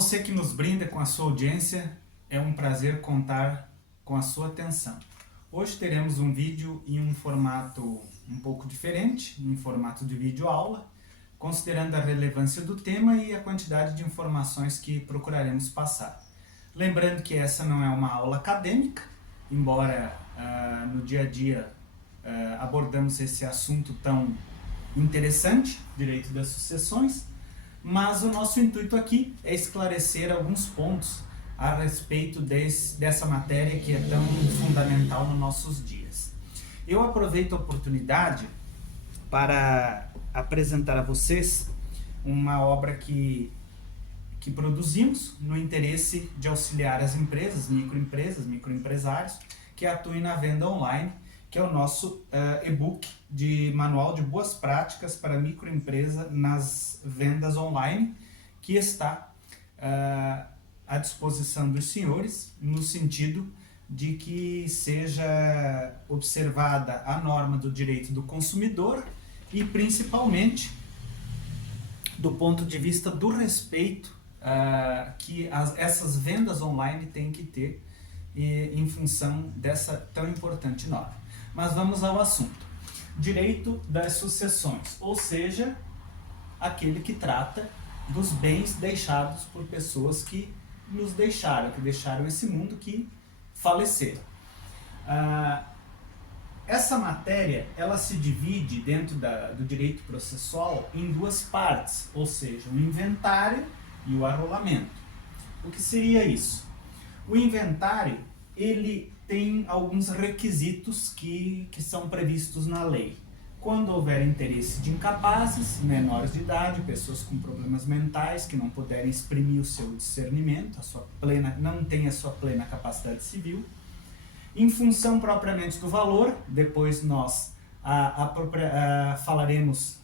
você que nos brinda com a sua audiência, é um prazer contar com a sua atenção. Hoje teremos um vídeo em um formato um pouco diferente, em formato de vídeo-aula, considerando a relevância do tema e a quantidade de informações que procuraremos passar. Lembrando que essa não é uma aula acadêmica, embora no dia a dia abordamos esse assunto tão interessante, direito das sucessões, mas o nosso intuito aqui é esclarecer alguns pontos a respeito dessa matéria que é tão fundamental nos nossos dias. Eu aproveito a oportunidade para apresentar a vocês uma obra que produzimos no interesse de auxiliar as empresas, microempresários que atuem na venda online, que é o nosso e-book de Manual de Boas Práticas para Microempresa nas Vendas Online, que está à disposição dos senhores, no sentido de que seja observada a norma do direito do consumidor e, principalmente, do ponto de vista do respeito que essas vendas online têm que ter em função dessa tão importante norma. Mas vamos ao assunto. Direito das sucessões, ou seja, aquele que trata dos bens deixados por pessoas que nos deixaram, que deixaram esse mundo, que faleceram. Essa matéria, ela se divide dentro do direito processual em duas partes, ou seja, o inventário e o arrolamento. O que seria isso? O inventário, ele tem alguns requisitos que são previstos na lei. Quando houver interesse de incapazes, menores de idade, pessoas com problemas mentais que não puderem exprimir o seu discernimento, não têm a sua plena capacidade civil, em função propriamente do valor, depois nós falaremos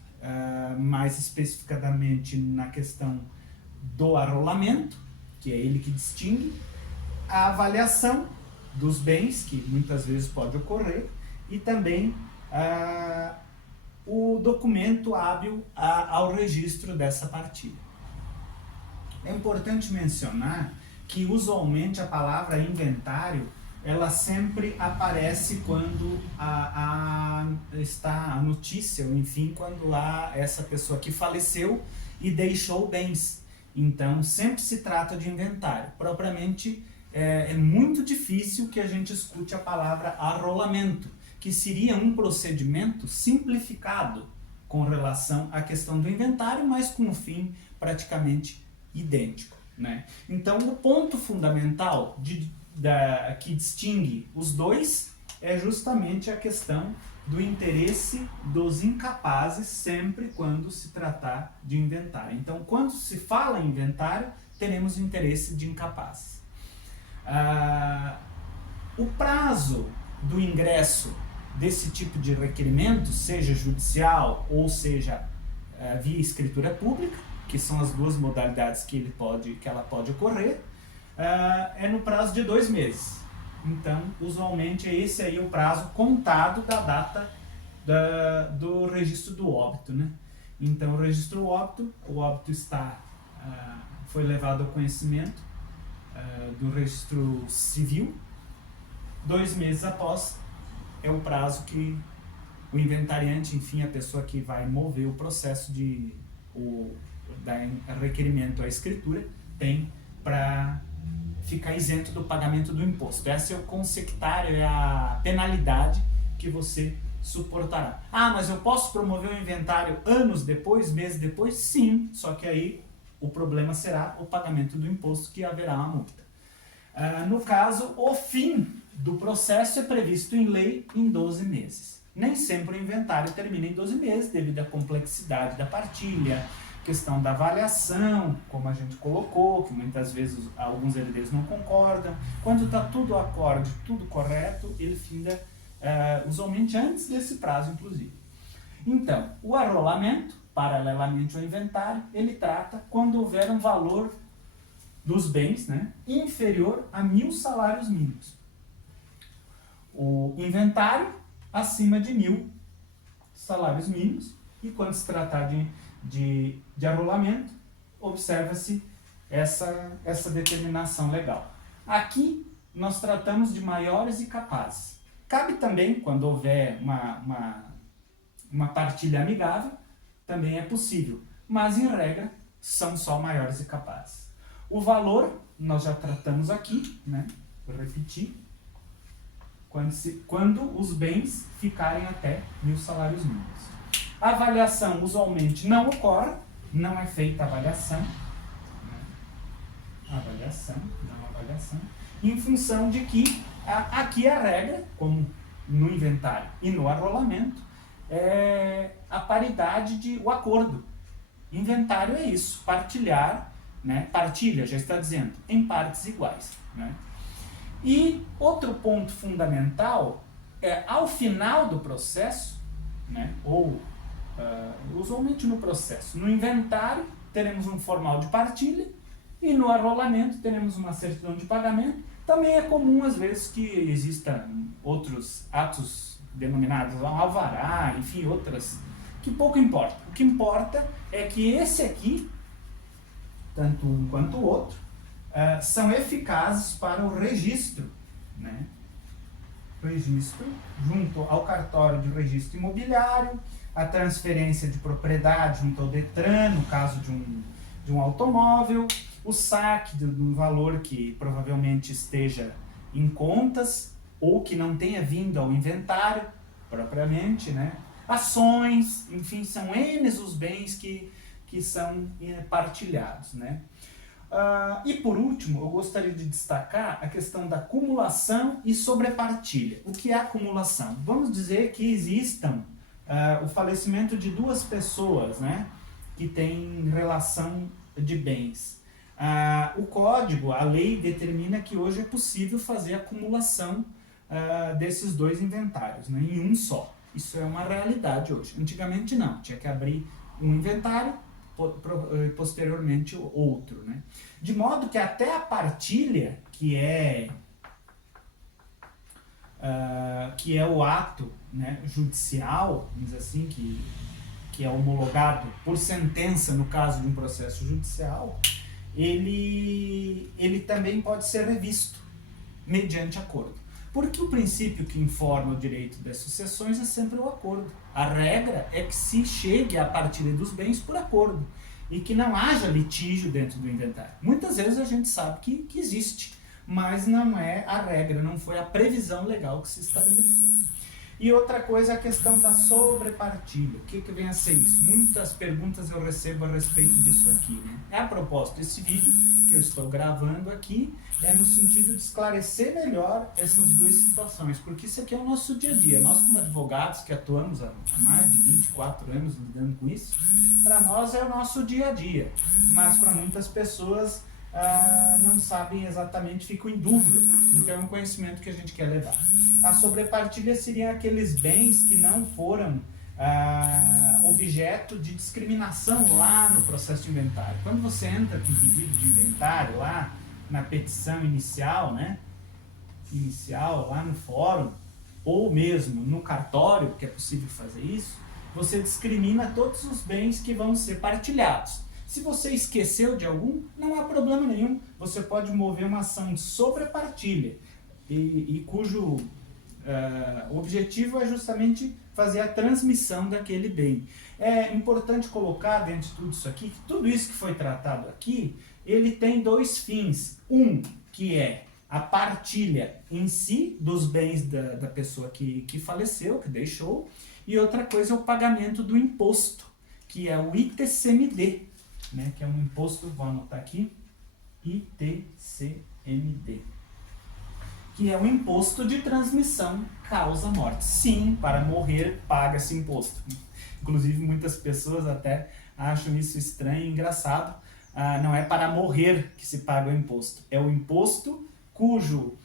mais especificadamente na questão do arrolamento, que é ele que distingue, a avaliação dos bens, que muitas vezes pode ocorrer, e também o documento hábil ao registro dessa partilha. É importante mencionar que usualmente a palavra inventário ela sempre aparece quando está a notícia, ou enfim, quando há essa pessoa que faleceu e deixou bens. Então sempre se trata de inventário. Propriamente é muito difícil que a gente escute a palavra arrolamento, que seria um procedimento simplificado com relação à questão do inventário, mas com um fim praticamente idêntico, né? Então, o ponto fundamental que distingue os dois é justamente a questão do interesse dos incapazes, sempre quando se tratar de inventário. Então, quando se fala em inventário, teremos o interesse de incapazes. O prazo do ingresso desse tipo de requerimento, seja judicial ou seja via escritura pública, que são as duas modalidades que ela pode ocorrer, é no prazo de 2 meses. Então, usualmente, esse aí é o prazo contado da data do registro do óbito, né? Então, o registro do óbito, foi levado ao conhecimento do registro civil. 2 meses após é o prazo que o inventariante, enfim, a pessoa que vai mover o processo da requerimento à escritura, tem para ficar isento do pagamento do imposto. Essa é o consectário, é a penalidade que você suportará. Mas eu posso promover o inventário anos depois, meses depois? Sim, só que aí o problema será o pagamento do imposto, que haverá uma multa. No caso, o fim do processo é previsto em lei em 12 meses. Nem sempre o inventário termina em 12 meses, devido à complexidade da partilha, questão da avaliação, como a gente colocou, que muitas vezes alguns herdeiros não concordam. Quando está tudo acorde, tudo correto, ele finda usualmente antes desse prazo, inclusive. Então, o arrolamento, paralelamente ao inventário, ele trata quando houver um valor dos bens, né, inferior a 1.000 salários mínimos. O inventário acima de 1.000 salários mínimos, e quando se tratar de arrolamento, observa-se essa determinação legal. Aqui nós tratamos de maiores e capazes. Cabe também, quando houver uma partilha amigável, também é possível, mas em regra são só maiores e capazes. O valor nós já tratamos aqui, né? Vou repetir. Quando os bens ficarem até 1.000 salários mínimos. A avaliação usualmente não ocorre, não é feita a avaliação, né? Avaliação, em função de que aqui a regra, como no inventário e no arrolamento, é a paridade o acordo. Inventário é isso, partilhar, né? Partilha, já está dizendo, em partes iguais, né? E outro ponto fundamental é, ao final do processo, né, ou usualmente no processo, no inventário teremos um formal de partilha e no arrolamento teremos uma certidão de pagamento. Também é comum às vezes que existam outros atos denominados alvará, enfim, outras, que pouco importa. O que importa é que esse aqui, tanto um quanto o outro, são eficazes para o registro, né? Registro junto ao cartório de registro imobiliário, a transferência de propriedade junto ao Detran, no caso de um automóvel, o saque do valor que provavelmente esteja em contas ou que não tenha vindo ao inventário propriamente, né? Ações, enfim, são N os bens que são partilhados, né? E por último, eu gostaria de destacar a questão da acumulação e sobrepartilha. O que é acumulação? Vamos dizer que existam o falecimento de duas pessoas, né, que têm relação de bens. O código, a lei determina que hoje é possível fazer a acumulação desses dois inventários, né, em um só. Isso é uma realidade hoje. Antigamente não, tinha que abrir um inventário, posteriormente outro, né? De modo que até a partilha, que é o ato, né, judicial, vamos dizer assim, que é homologado por sentença no caso de um processo judicial, ele também pode ser revisto mediante acordo. Porque o princípio que informa o direito das sucessões é sempre o acordo. A regra é que se chegue à partilha dos bens por acordo e que não haja litígio dentro do inventário. Muitas vezes a gente sabe que existe, mas não é a regra, não foi a previsão legal que se estabeleceu. E outra coisa é a questão da sobrepartilha. O que vem a ser isso? Muitas perguntas eu recebo a respeito disso aqui, né? A propósito, esse vídeo que eu estou gravando aqui é no sentido de esclarecer melhor essas duas situações, porque isso aqui é o nosso dia a dia. Nós, como advogados que atuamos há mais de 24 anos lidando com isso, para nós é o nosso dia a dia, mas para muitas pessoas não sabem exatamente, ficam em dúvida. Então é um conhecimento que a gente quer levar. A sobrepartilha seriam aqueles bens que não foram objeto de discriminação lá no processo de inventário. Quando você entra com pedido de inventário lá na petição inicial, né? Inicial lá no fórum, ou mesmo no cartório, que é possível fazer isso, você discrimina todos os bens que vão ser partilhados. Se você esqueceu de algum, não há problema nenhum. Você pode mover uma ação de sobrepartilha e cujo objetivo é justamente fazer a transmissão daquele bem. É importante colocar dentro de tudo isso aqui, que tudo isso que foi tratado aqui, ele tem dois fins. Um, que é a partilha em si dos bens da pessoa que faleceu, que deixou, e outra coisa é o pagamento do imposto, que é o ITCMD, né, que é um imposto, vou anotar aqui, ITCMD, que é um imposto de transmissão causa-morte. Sim, para morrer paga-se imposto. Inclusive muitas pessoas até acham isso estranho e engraçado. Não é para morrer que se paga o imposto, é o imposto cujo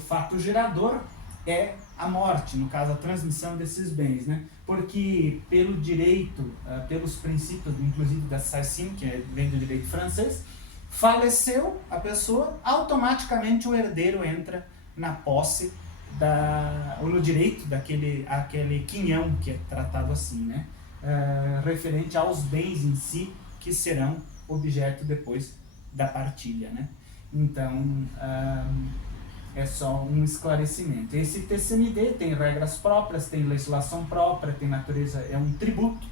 fato gerador é a morte, no caso a transmissão desses bens, né? Porque pelo direito, pelos princípios, inclusive da Sarcine, que vem do direito francês, faleceu a pessoa, automaticamente o herdeiro entra na posse ou no direito aquele quinhão, que é tratado assim, né? Referente aos bens em si que serão objeto depois da partilha, né? Então, é só um esclarecimento. Esse TCMD tem regras próprias, tem legislação própria, tem natureza, é um tributo,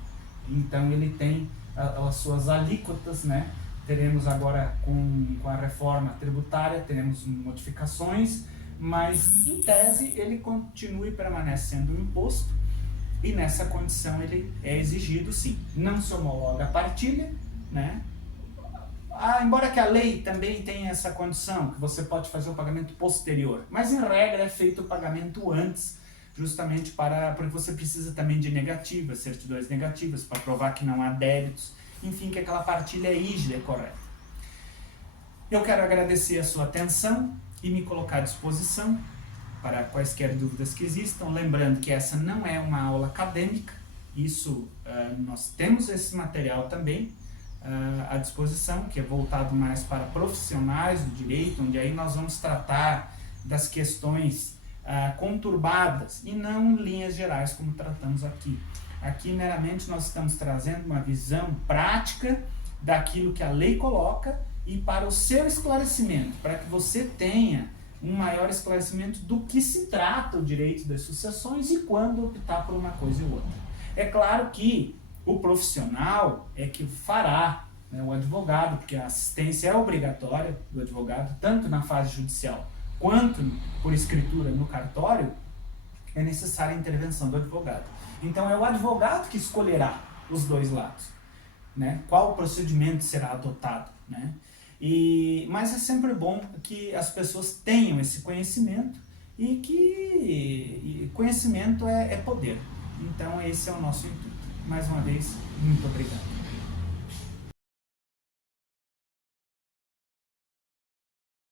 então ele tem as suas alíquotas, né? Teremos agora com a reforma tributária, teremos modificações, mas em tese ele continua e permanece sendo um imposto, e nessa condição ele é exigido sim. Não se homologa a partilha, né? Embora que a lei também tenha essa condição, que você pode fazer o pagamento posterior, mas em regra é feito o pagamento antes, justamente porque você precisa também de negativas, certidões negativas, para provar que não há débitos, enfim, que aquela partilha é rígida e correta. Eu quero agradecer a sua atenção e me colocar à disposição para quaisquer dúvidas que existam, lembrando que essa não é uma aula acadêmica, nós temos esse material também à disposição, que é voltado mais para profissionais do direito, onde aí nós vamos tratar das questões conturbadas e não linhas gerais como tratamos aqui. Aqui meramente nós estamos trazendo uma visão prática daquilo que a lei coloca e para o seu esclarecimento, para que você tenha um maior esclarecimento do que se trata o direito das sucessões e quando optar por uma coisa ou outra. É claro que o profissional é que fará, né, o advogado, porque a assistência é obrigatória do advogado, tanto na fase judicial quanto por escritura no cartório, é necessária a intervenção do advogado. Então é o advogado que escolherá os dois lados, né, qual procedimento será adotado, né? Mas é sempre bom que as pessoas tenham esse conhecimento e que conhecimento é poder. Então esse é o nosso intuito. Mais uma vez, muito obrigado.